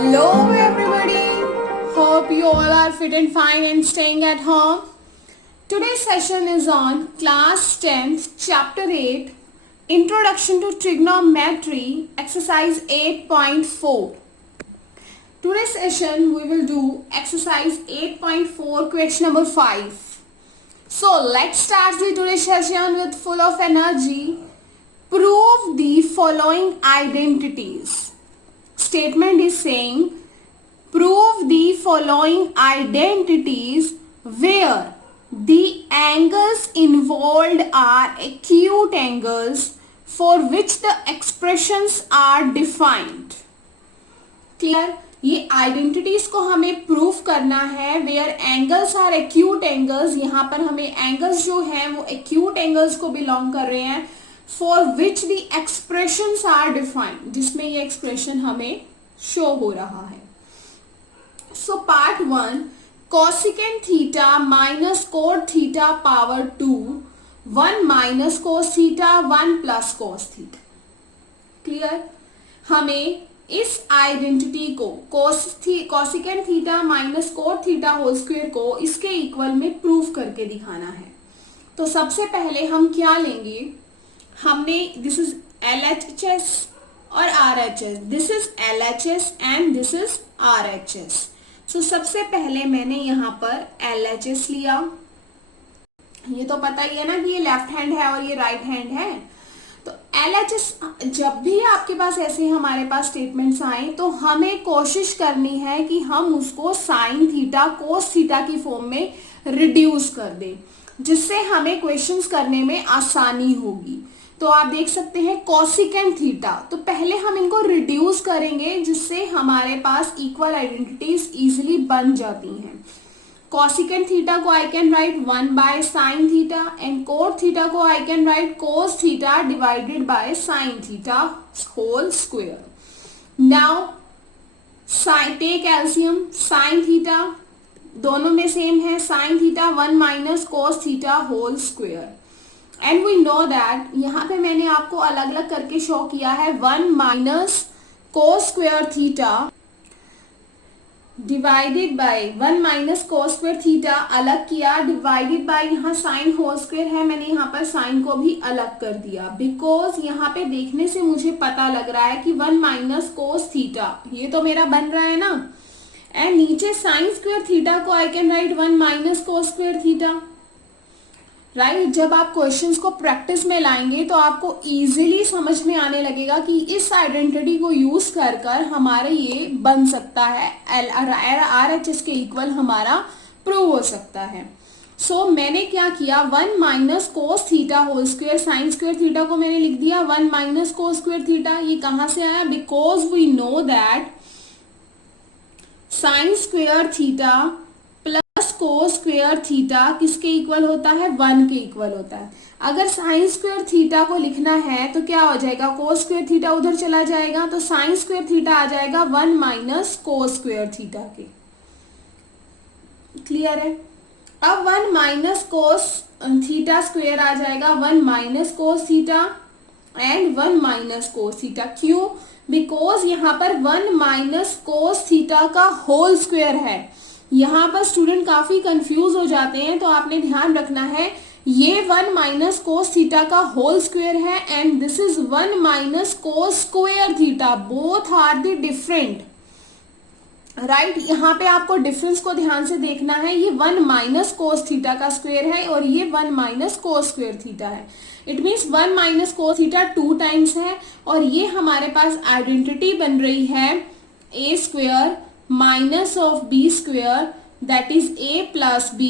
Hello everybody. Hope you all are fit and fine and staying at home. Today's session is on class 10th chapter 8 Introduction to Trigonometry exercise 8.4. Today's session we will do exercise 8.4 question number 5. So let's start the today's session with full of energy. Prove the following identities. Statement is saying prove the following identities where the angles involved are acute angles for which the expressions are defined. Clear? ये identities को हमें proof करना है where angles are acute angles. यहाँ पर हमें angles जो हैं वो एक्यूट एंगल्स को बिलोंग कर रहे हैं for which the expressions are defined, जिसमें ये एक्सप्रेशन हमें शो हो रहा है. So part 1 cosecant theta minus cot theta power 2 1 minus cos theta 1 plus cos theta. Clear? हमें इस आइडेंटिटी को cosecant theta minus cot theta whole square को इसके इक्वल में प्रूफ करके दिखाना है. तो सबसे पहले हम क्या लेंगे, हमने दिस इज LHS और RHS, this is LHS and this is RHS. सो सबसे पहले मैंने यहाँ पर LHS लिया. ये तो पता ही है ना कि ये लेफ्ट हैंड है और ये राइट हैंड है. तो LHS जब भी आपके पास ऐसे हमारे पास स्टेटमेंट्स आए तो हमें कोशिश करनी है कि हम उसको साइन थीटा कोस थीटा की फॉर्म में रिड्यूस कर दें, जिससे हमें क्वेश्चंस करने में आसानी होगी. तो आप देख सकते हैं cosecant थीटा, तो पहले हम इनको रिड्यूस करेंगे जिससे हमारे पास इक्वल आइडेंटिटीज इजीली बन जाती हैं. cosecant थीटा को I can write 1 by sine theta and cot theta को I can write cos theta divided by sine theta whole square. Now take LCM, sine theta दोनों में सेम है, sine theta 1 minus cos theta whole square. And we know that यहाँ पे मैंने आपको अलग अलग करके शो किया है 1 minus cos square theta divided by 1 minus cos square theta अलग किया, डिवाइडेड बाय यहाँ साइन होल स्क्वायर है, मैंने यहाँ पर साइन को भी अलग कर दिया बिकॉज यहाँ पे देखने से मुझे पता लग रहा है कि 1 माइनस कोस थीटा ये तो मेरा बन रहा है ना, एंड नीचे साइन स्क्वायर थीटा को I can write 1 minus cos square theta. Right जब आप क्वेश्चंस को प्रैक्टिस में लाएंगे तो आपको इजीली समझ में आने लगेगा कि इस आइडेंटिटी को यूज कर कर हमारे ये बन सकता है, RHS के इक्वल हमारा प्रूव हो सकता है. सो मैंने क्या किया 1 minus cos theta whole square, sine square theta को मैंने लिख दिया 1 माइनस कोस स्क्वायर थीटा. ये कहां से आया, because we know that sine square theta plus cos square theta किसके इक्वल होता है, 1 के इक्वल होता है. अगर साइन स्क्वायर थीटा को लिखना है तो क्या हो जाएगा, कोस स्क्वायर थीटा उधर चला जाएगा तो साइन स्क्वायर थीटा आ जाएगा 1 माइनस कोस स्क्वायर थीटा के. क्लियर है? अब 1 माइनस कोस थीटा स्क्वायर आ जाएगा 1 minus cos theta and 1 minus cos theta. क्यों? बिकॉज यहाँ पर 1 माइनस कोस थीटा का होल स्क्वायर है. यहाँ पर स्टूडेंट काफी कंफ्यूज हो जाते हैं, तो आपने ध्यान रखना है ये 1 माइनस कोस थीटा का होल स्क्वायर है and this is 1 minus cos square theta, both are the different. Right यहाँ पे आपको डिफरेंस को ध्यान से देखना है. ये 1 माइनस कोस थीटा का स्क्वायर है और ये 1 माइनस कोस स्क्वायर थीटा है. It means 1 minus cos theta 2 times है और ये हमारे पास आइडेंटिटी बन रही है a square minus of b square that is a plus b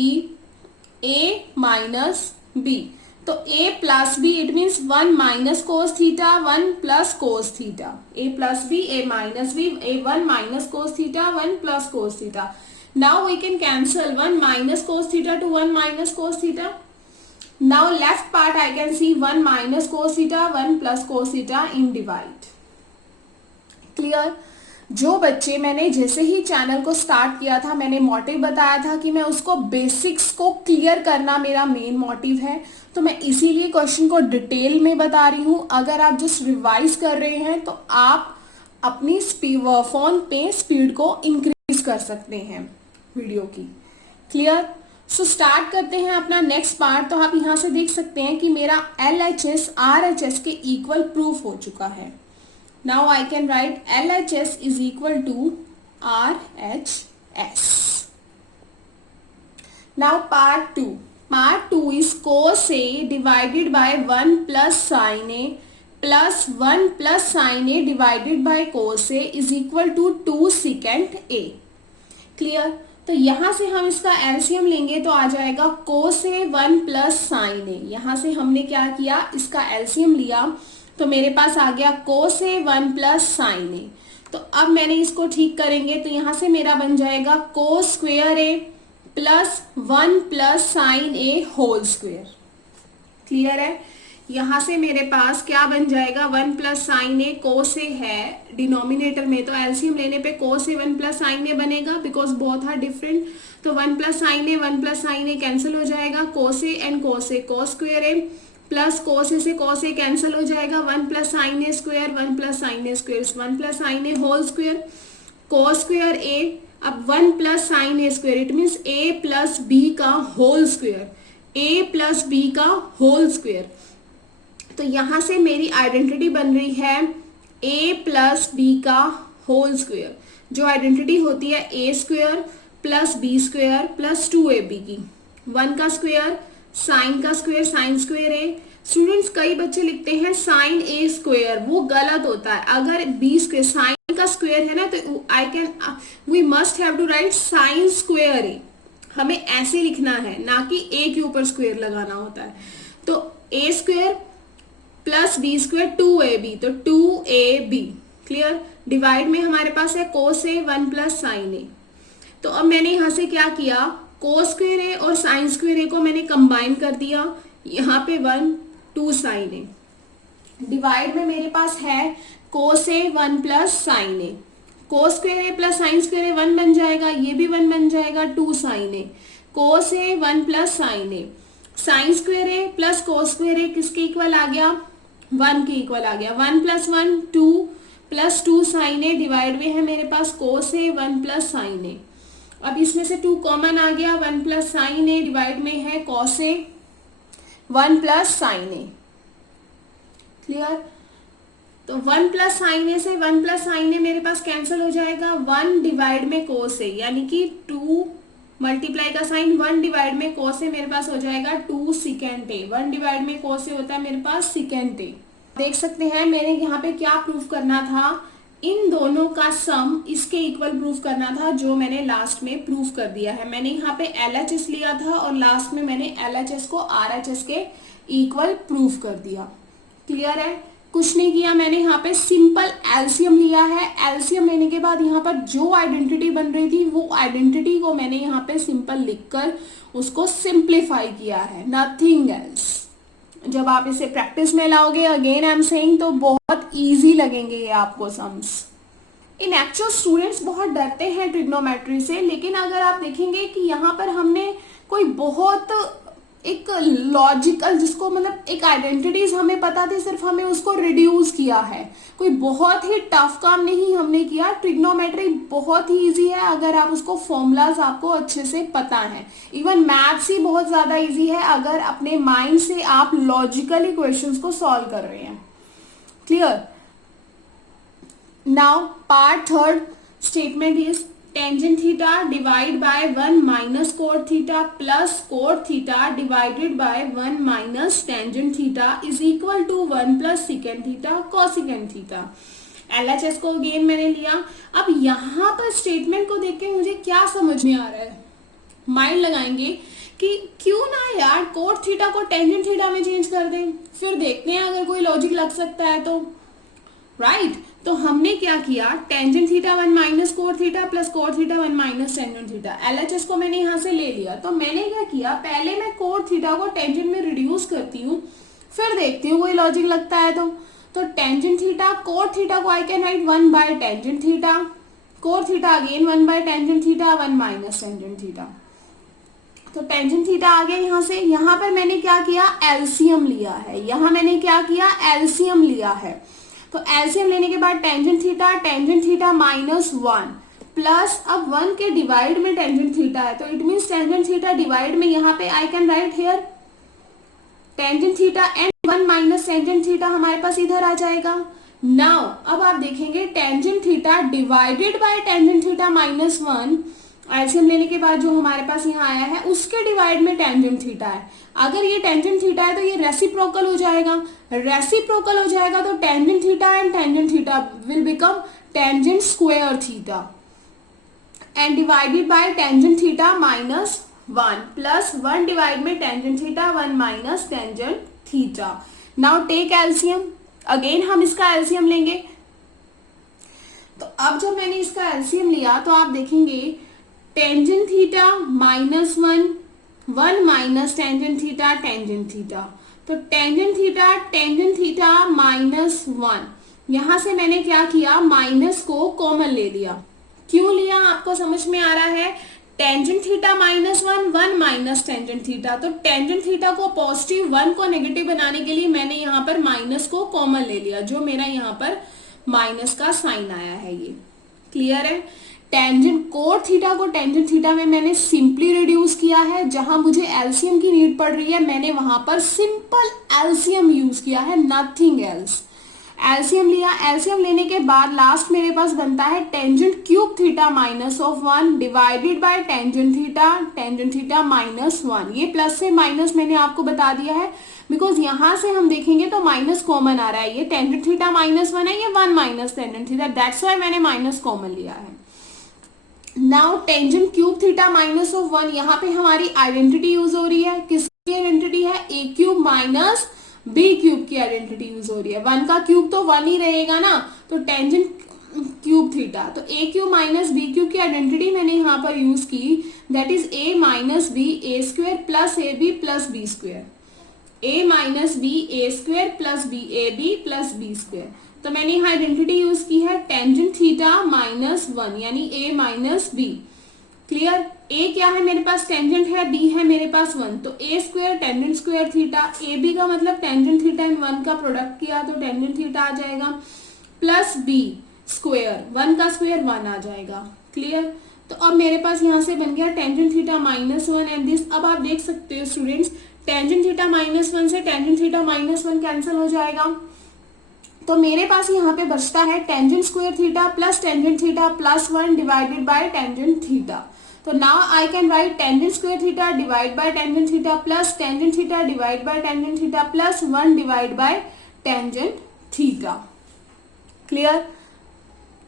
a minus b. तो a plus b it means 1 minus cos theta 1 plus cos theta, a plus b a minus b a 1 minus cos theta 1 plus cos theta. Now we can cancel 1 minus cos theta to 1 minus cos theta. Now left part I can see 1 minus cos theta 1 plus cos theta in divide. Clear? जो बच्चे मैंने जैसे ही channel को start किया था मैंने motive बताया था कि मैं उसको बेसिक्स को क्लियर करना मेरा मेन मोटिव है, तो मैं इसीलिए क्वेश्चन को डिटेल में बता रही हूँ. अगर आप जस्ट रिवाइज कर रहे हैं तो आप अपनी फोन पे स्पीड को इंक्रीज कर सकते हैं वीडियो की। क्लियर? सो स्टार्ट करते हैं अपना नेक्स्ट पार्ट। तो आप यहाँ से देख सकते हैं कि मेरा LHS RHS के इक्वल प्रूफ हो चुका है। Now I can write LHS is equal to RHS। Now part two. Part two is cos A divided by 1 plus sine A plus 1 plus sine A divided by cos A is equal to 2 secant A। Clear? तो यहां से हम इसका LCM लेंगे तो आ जाएगा cos A 1 plus sine A। यहां से हमने क्या किया, इसका एलसीएम लिया तो मेरे पास आ गया cos A 1 plus sine A। तो अब मैंने इसको ठीक करेंगे तो यहां से मेरा बन जाएगा cos square A plus 1 plus sine A whole square. Clear है? यहां से मेरे पास क्या बन जाएगा, 1 plus sine A cos A है डिनोमिनेटर में, तो एलसीएम लेने पे cos A 1 plus sine A बनेगा बिकॉज बोथ आर डिफरेंट। तो 1 plus sine A 1 plus sine A cancel हो जाएगा, cos A and cos A cos square A plus cos A से cos A कैंसिल हो जाएगा, 1 plus sine A square 1 plus sine A square 1 plus sine A whole square cos square A। अब 1 plus sine A square it means A plus B का whole square, A plus B का whole square. तो यहां से मेरी identity बन रही है A प्लस B का होल स्क्वेयर, जो आइडेंटिटी होती है A square plus B square plus 2AB की। 1 का स्क्वेयर साइन का square sine square A। Students कई बच्चे लिखते हैं साइन A स्क्वेयर, वो गलत होता है। अगर B स्क्वेयर साइन का स्क्वेयर है ना तो we must have to write sine square A। हमें ऐसे लिखना है, ना कि A के ऊपर स्क्वेयर लगाना होता है। तो A square plus B square 2AB, तो 2AB। क्लियर? डिवाइड में हमारे पास है cos A 1 plus sine A। तो अब मैंने यहां से क्या किया, cos स्क्वेयर A और साइन स्क्वेयर A को मैंने कंबाइन कर दिया, यहाँ पे 1 2 साइन A। डिवाइड में मेरे पास है cos A 1 plus sine A। cos square A plus sign square A 1 बन जाएगा, ये भी 1 बन जाएगा, 2 sine A cos A 1 plus sine A। Sine square A plus cos square A किसके इक्वल आ गया, 1 के इक्वल आ गया। 1 plus 1 2 plus 2 sine A divide में है मेरे पास cos A 1 plus sine A। अब इसमें से 2 कॉमन आ गया, 1 प्लस साइन A डिवाइड में है cos A 1 plus sine A। Clear? तो 1 प्लस साइन A से 1 प्लस साइन A मेरे पास कैंसिल हो जाएगा, 1 डिवाइड में cos A यानी कि 2 मल्टीप्लाई का साइन 1 डिवाइड में cos A मेरे पास हो जाएगा 2 सेकेंड A। 1 डिवाइड में cos A होता है मेरे पास सेकेंड A। देख सकते हैं मैंने यहाँ पे क्या प्रूफ करना था, इन दोनों का सम इसके इक्वल प्रूफ करना था, जो मैंने लास्ट में प्रूफ कर दिया है। मैंने यहाँ पे LHS लिया था और लास्ट में मैंने LHS को RHS के इक्वल प्रूफ कर दिया। क्लियर है? कुछ नहीं किया मैंने, यहाँ पे सिंपल एलसीएम लिया है। एलसीएम लेने के बाद यहाँ पर जो आइडेंटिटी बन रही थी वो आइडेंटिटी को मैंने यहाँ पे सिंपल लिखकर उसको सिंप्लीफाई किया है, नथिंग एल्स। जब आप इसे प्रैक्टिस में लाओगे, अगेन आई एम सेइंग, तो बहुत इजी लगेंगे ये आपको सम्स। इन एक्चुअल स्टूडेंट्स बहुत डरते हैं ट्रिग्नोमेट्री से, लेकिन अगर आप देखेंगे कि यहाँ पर हमने कोई बहुत एक लॉजिकल, जिसको मतलब एक आइडेंटिटीज हमें पता थी, सिर्फ हमें उसको रिड्यूस किया है। कोई बहुत ही टफ काम नहीं हमने किया। ट्रिग्नोमेट्री बहुत ही इजी है अगर आप उसको फॉर्मूलाज आपको अच्छे से पता है। इवन मैथ्स ही बहुत ज्यादा इजी है अगर अपने माइंड से आप लॉजिकली क्वेश्चंस को सॉल्व कर रहे हैं। Clear? Now part third statement is tangent theta divide by 1 minus cot theta plus cot theta divided by 1 minus tangent theta is equal to 1 plus secant theta cosecant theta. LHS को again मैंने लिया। अब यहाँ पर statement को देख के मुझे क्या समझ में आ रहा है, माइंड लगाएंगे कि क्यों ना यार कोट थीटा को टेंजेंट थीटा में चेंज कर दें, फिर देखते हैं अगर कोई लॉजिक लग सकता है तो। राइट तो हमने क्या किया, tangent theta 1 minus cot theta plus cot theta 1 minus tangent theta. LHS को मैंने यहाँ से ले लिया। तो मैंने क्या किया, पहले मैं कोट थीटा को टेंजेंट में रिड्यूस करती हूँ, फिर देखती हूँ कोई लॉजिक लगता है तो टेंजेंट थीटा कोट थीटा को I can write 1 bye tangent theta, cot theta again 1 bye tangent theta 1 minus tangent theta. तो टेंजेंट थीटा आ गया यहाँ से। यहाँ पर मैंने क्या किया, एलसीएम लिया है। यहाँ मैंने क्या किया, एलसीएम लिया है। तो एलसीएम लेने के बाद टेंजेंट थीटा माइनस 1 प्लस, अब 1 के डिवाइड में टेंजेंट थीटा है तो it means tangent theta divide में यहाँ पे आई can right here tangent theta and 1 minus tangent theta हमारे पास इधर आ जाएगा। नाउ अब आप देखेंगे tangent theta divided by tangent theta minus 1, LCM लेने के बाद जो हमारे पास यहाँ आया है उसके डिवाइड में टेंजेंट थीटा है। अगर ये टेंजेंट थीटा है तो ये रेसिप्रोकल हो जाएगा, तो tangent theta and tangent theta will become tangent square theta and divided by tangent theta minus 1 plus 1 divide में tangent theta 1 minus tangent theta. Now take LCM, again हम इसका एलसीएम लेंगे। तो अब जब मैंने इसका एलसीएम लिया तो आप देखेंगे tangent theta minus 1 minus tangent theta, तो टेंजेंट थीटा माइनस 1, यहां से मैंने क्या किया माइनस को कॉमन ले लिया। क्यों लिया आपको समझ में आ रहा है? Tangent theta minus 1 minus tangent theta, तो टेंजेंट थीटा को पॉजिटिव 1 को नेगेटिव बनाने के लिए मैंने यहाँ पर माइनस को कॉमन ले लिया, जो मेरा यहाँ पर माइनस का साइन आया है। ये क्लियर है? टेंजेंट कोट थीटा को टेंजेंट थीटा में मैंने सिंपली रिड्यूस किया है, जहां मुझे एलसीएम की नीड पड़ रही है मैंने वहां पर सिंपल एलसीएम यूज किया है, नथिंग एल्स। एलसीएम लिया, एलसीएम लेने के बाद लास्ट मेरे पास बनता है tangent cube theta minus of 1 divided by tangent theta minus 1। ये प्लस से माइनस मैंने आपको बता दिया है बिकॉज यहां से हम देखेंगे तो माइनस कॉमन आ रहा है, ये टेंजेंट थीटा माइनस 1 है, ये 1 minus tangent theta, that's why मैंने माइनस कॉमन लिया है। Now tangent cube theta minus of 1, यहाँ पे हमारी आइडेंटिटी यूज हो रही है, किसकी आइडेंटिटी है? ए क्यूब माइनस बी क्यूब की आइडेंटिटी यूज हो रही है। 1 का क्यूब तो 1 ही रहेगा ना, तो टेंजेंट क्यूब थीटा, तो A cube minus B cube की आइडेंटिटी मैंने यहाँ पर यूज की, that is A minus B A square plus A B plus B square, A minus B A square plus B A B plus B square. तो मैंने यहाँ identity use की है टेंजेंट थीटा माइनस 1 यानी ए minus B. Clear? ए क्या है मेरे पास? Tangent है, बी है मेरे पास 1, तो A square tangent square theta, A B का मतलब टेंजेंट थीटा एंड 1 का प्रोडक्ट किया तो टेंजेंट थीटा आ जाएगा, प्लस बी स्क्वायर, 1 का स्क्वायर 1 आ जाएगा। क्लियर? तो अब मेरे पास यहाँ से बन गया tangent theta minus 1 and this. अब आप देख सकते हो स्टूडेंट्स, टेंजेंट थीटा माइनस 1 से टेंजेंट थीटा माइनस 1 कैंसिल हो जाएगा, तो मेरे पास यहाँ पे बचता है tangent square theta plus tangent theta plus 1 divided by tangent theta. तो now I can write tangent square theta divide by tangent theta plus tangent theta divide by tangent theta plus 1 divide by tangent theta. Clear?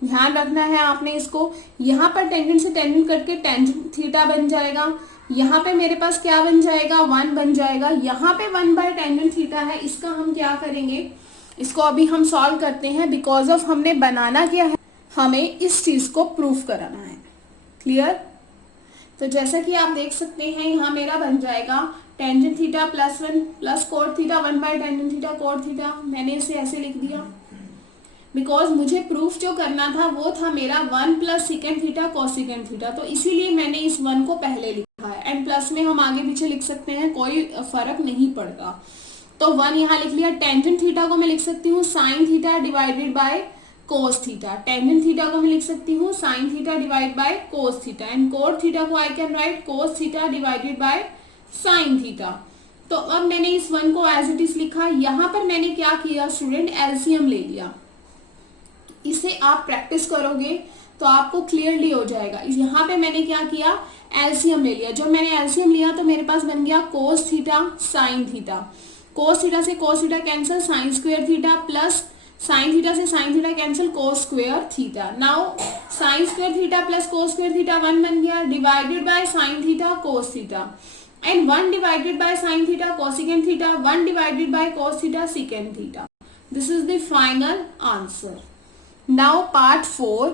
ध्यान रखना है आपने इसको, यहाँ पर tangent से tangent करके टेंजेंट थीटा बन जाएगा, यहाँ पे मेरे पास क्या बन जाएगा? 1 बन जाएगा, यहाँ पे 1 बाय टेंजेंट थीटा है, इसका हम क्या करेंगे? इसको अभी हम सॉल्व करते हैं बिकॉज ऑफ हमने बनाना क्या है, हमें इस चीज को प्रूफ कराना है। क्लियर? तो जैसा कि आप देख सकते हैं यहाँ मेरा बन जाएगा tangent theta plus 1 plus cot theta 1 bye tangent theta cot theta, मैंने इसे ऐसे लिख दिया बिकॉज मुझे प्रूफ जो करना था वो था मेरा 1 plus secant theta cosecant theta, तो इसीलिए मैंने इस 1 को पहले लिखा है एंड प्लस में हम आगे पीछे लिख सकते हैं, कोई फर्क नहीं पड़ता। तो 1 यहाँ लिख लिया। टेंजेंट थीटा को मैं लिख सकती हूँ sine theta divided by cos theta, tangent theta को मैं लिख सकती हूँ sine theta divide by cos theta and cot theta को I can write cos theta divided by sine theta. तो अब मैंने इस 1 को एज इट इज लिखा। यहाँ पर मैंने क्या किया स्टूडेंट? एलसीएम ले लिया। इसे आप प्रैक्टिस करोगे तो आपको क्लियरली हो जाएगा। यहाँ पे मैंने क्या किया? एलसीएम ले लिया। जब मैंने एलसीएम लिया तो मेरे पास बन गया cos theta sine theta, cos theta से cos theta cancel, sine square theta plus sine theta से sine theta cancel, cos square theta. Now sine square theta plus cos square theta 1 बन गया divided by sine theta cos theta and 1 divided by sine theta cosecant theta 1 divided by cos theta secant theta. This is the final answer. Now part 4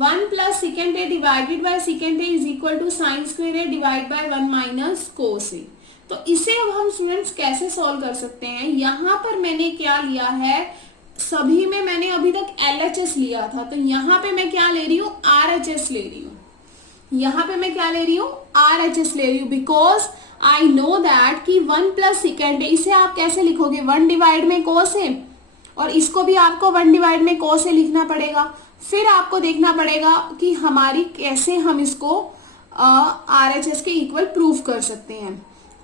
1 plus second A divided by secant A is equal to sine square A divide by 1 minus cos A. तो इसे अब हम students कैसे solve कर सकते हैं? यहाँ पर मैंने क्या लिया है, सभी में मैंने अभी तक LHS लिया था, तो यहाँ पे मैं क्या ले रही हूँ? RHS ले रही हूँ। यहाँ पे मैं क्या ले रही हूँ, RHS ले रही हूँ, बिकॉज आई नो दैट कि 1 प्लस सेकेंड है। इसे आप कैसे लिखोगे, 1 डिवाइड में cos है, और इसको भी आपको 1 डिवाइड में cos से लिखना पड़ेगा। फिर आपको देखना पड़ेगा कि हमारी कैसे हम इसको RHS के इक्वल प्रूफ कर सकते हैं।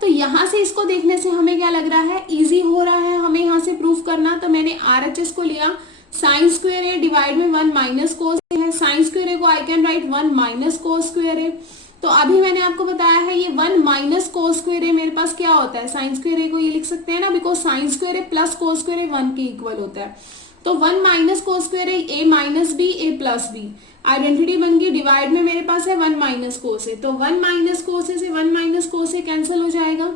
तो यहाँ से इसको देखने से हमें क्या लग रहा है, इजी हो रहा है हमें यहाँ से प्रूफ करना। तो मैंने RHS को लिया, साइन स्क्वायर है डिवाइड में 1 माइनस कोस है, साइन स्क्वायर है को I can write 1 minus cos square है। तो अभी मैंने आपको बताया है ये 1 माइनस कोस स्क्वायर है मेरे पास क्या होता है, साइन स्क्वायर है को ये लिख सकते हैं ना, बिकॉज साइन स्क्वायर है प्लस कोस स्क्वायर है 1 के इक्वल होता है। तो 1 माइनस कोस स्क्वायर है a minus B A plus B, identity बन गई, डिवाइड में मेरे पास है 1 माइनस कोस है, तो 1 माइनस कोस से 1 माइनस कोस है कैंसिल हो जाएगा।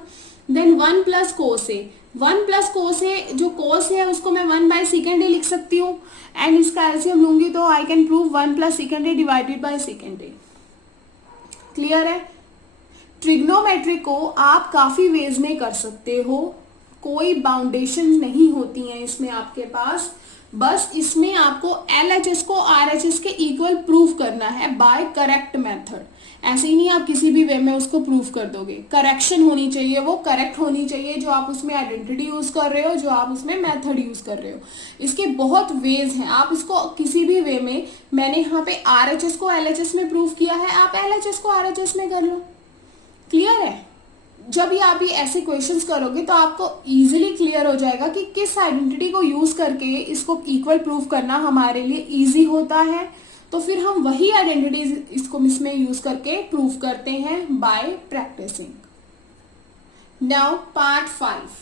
देन 1 प्लस कोस है, 1 प्लस कोस है, जो कोस है उसको मैं 1 बाय सेकेंड ए लिख सकती हूँ, एंड इसका एलसीएम लूंगी तो I can prove 1 plus second A divided by secant A. Clear है। ट्रिग्नोमेट्री को आप काफी वेज में कर सकते हो, कोई बाउंडेशन नहीं होती हैं इसमें आपके पास, बस इसमें आपको LHS को RHS के इक्वल प्रूफ करना है बाय करेक्ट मेथड। ऐसे ही नहीं आप किसी भी वे में उसको प्रूफ कर दोगे, करेक्शन होनी चाहिए, वो करेक्ट होनी चाहिए जो आप उसमें आइडेंटिटी यूज कर रहे हो, जो आप उसमें मेथड यूज कर रहे हो। इसके बहुत वेज हैं, आप इसको किसी भी वे में, मैंने यहाँ पे RHS को LHS में प्रूफ किया है, आप LHS को RHS में कर लो। क्लियर है। जब भी आप ये ऐसे क्वेश्चंस करोगे तो आपको इजीली क्लियर हो जाएगा कि किस आइडेंटिटी को यूज करके इसको इक्वल प्रूफ करना हमारे लिए इजी होता है। तो फिर हम वही आइडेंटिटीज इसको इसमें यूज करके प्रूफ करते हैं by practising. Now part 5।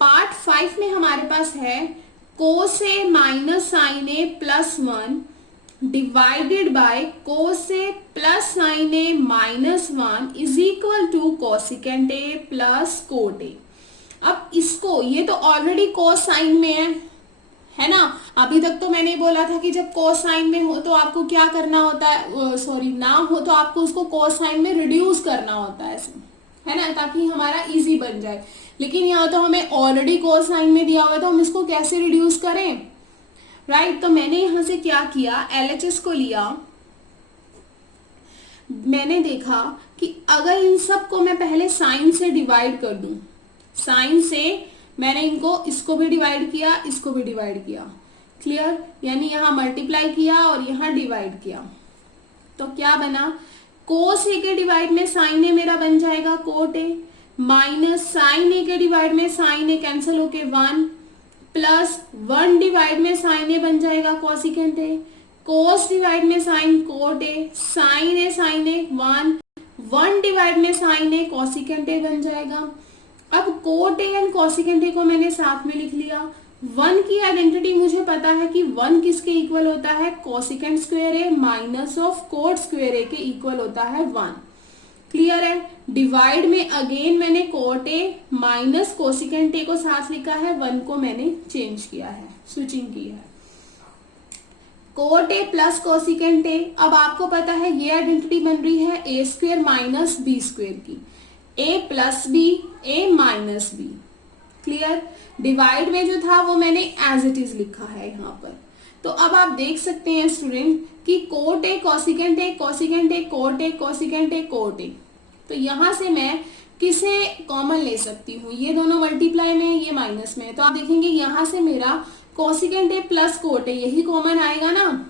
Part 5 में हमारे पास है cos A minus sine A plus 1 divided by cos A plus sine A minus 1 is equal to cosecant A plus cot A. अब इसको, ये तो ऑलरेडी कोस साइन में है ना। अभी तक तो मैंने बोला था कि जब कोस साइन में हो तो आपको क्या करना होता है, सॉरी ना हो तो आपको उसको कोस साइन में रिड्यूस करना होता है, है ना, ताकि हमारा इजी बन जाए। लेकिन यहाँ तो हमें ऑलरेडी कोस साइन में दिया हुआ है, तो हम इसको कैसे रिड्यूस करें, राइट। तो मैंने यहां से क्या किया, LHS को लिया, मैंने देखा कि अगर इन सब को मैं पहले साइन से डिवाइड कर दूं, साइन से मैंने इनको, इसको भी डिवाइड किया, इसको भी डिवाइड किया, क्लियर, यानी यहां मल्टीप्लाई किया और यहां डिवाइड किया, तो क्या बना, कोस ए के डिवाइड में साइन ए मेरा बन जाएगा cot A, minus sine A के डिवाइड में साइन ए कैंसिल होके 1, प्लस 1 डिवाइड में साइन ए बन जाएगा कोसिकेंट ए, कोस डिवाइड में sine cot A, sine A 1 divide में साइन ए कोसिकेंट ए बन जाएगा। अब cot A and cosecant A को मैंने साथ में लिख लिया। 1 की आइडेंटिटी मुझे पता है कि 1 किसके इक्वल होता है, cosecant square A minus of cot square A के इक्वल होता है 1। क्लियर है। डिवाइड में अगेन मैंने coat A minus cosecant A को साथ लिखा है, 1 को मैंने चेंज किया है, स्विचिंग की है, cot A plus cosecant A. अब आपको पता है ये आइडेंटिटी बन रही है ए स्क्वायर माइनस बी स्क्वायर की, ए प्लस बी ए माइनस बी। क्लियर। डिवाइड में जो था वो मैंने एज इट इज लिखा है यहाँ पर। तो अब आप देख सकते हैं स्टूडेंट कि cot A cosecant A cosecant A cot A cosecant A cot A, तो यहां से मैं किसे कॉमन ले सकती हूँ, ये दोनों मल्टीप्लाई में है, ये माइनस में है, तो आप देखेंगे यहां से मेरा कोसिकेंट ए प्लस कोट ए यही कॉमन आएगा ना,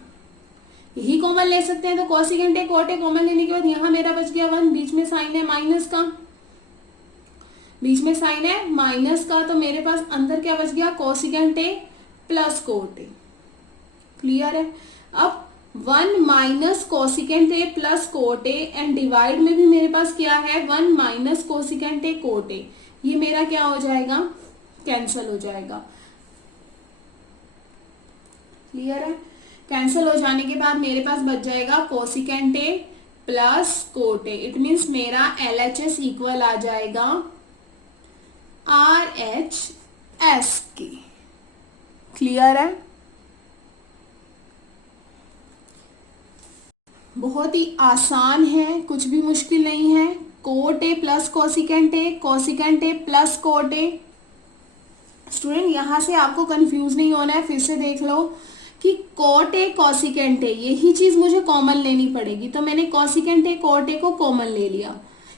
यही कॉमन ले सकते हैं। तो cosecant A cot A common लेने के बाद यहाँ मेरा बच गया 1, बीच में साइन है माइनस का, बीच में साइन है माइनस का, तो मेरे पास अंदर क्या बच गया, cosecant A plus cot A. Clear है। अब 1 minus cosecant A plus cot A and divide में भी मेरे पास क्या है 1 minus cosecant A cot A, ये मेरा क्या हो जाएगा, कैंसल हो जाएगा। क्लियर है। कैंसल हो जाने के बाद मेरे पास बच जाएगा cosecant A plus cot A. It means मेरा LHS इक्वल आ जाएगा RHS की। क्लियर है। बहुत ही आसान है, कुछ भी मुश्किल नहीं है। Cot A plus cosecant A plus cot A. Student यहां से आपको कंफ्यूज नहीं होना है, फिर से देख लो कि कॉट ए कॉसिकेंट ए, यही चीज मुझे कॉमन लेनी पड़ेगी, तो मैंने कॉसिकेंट ए कॉट ए को कॉमन ले लिया।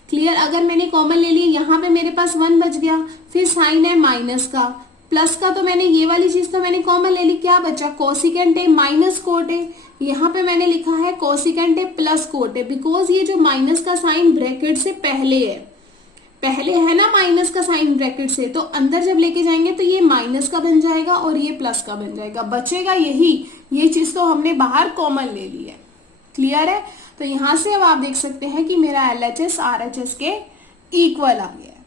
क्लियर? अगर मैंने कॉमन ले लिया, यहाँ पे मेरे पास 1 बच गया, फिर साइन है माइनस का, प्लस का, तो मैंने ये वाली चीज तो मैंने कॉमन ले ली, क्या बचा? Cosecant A minus cot A. यहाँ पे मैंने लिखा है cosecant A plus cot A, because ये जो माइनस का साइन ब्रैकेट से पहले है, पहले है ना माइनस का साइन ब्रैकेट से, तो अंदर जब लेके जाएंगे तो ये माइनस का बन जाएगा और ये प्लस का बन जाएगा, बचेगा यही, ये चीज तो हमने बाहर कॉमन ले ली है। क्लियर है? तो यहां से अब आप देख सकते हैं कि मेरा LHS RHS के इक्वल आ गया है।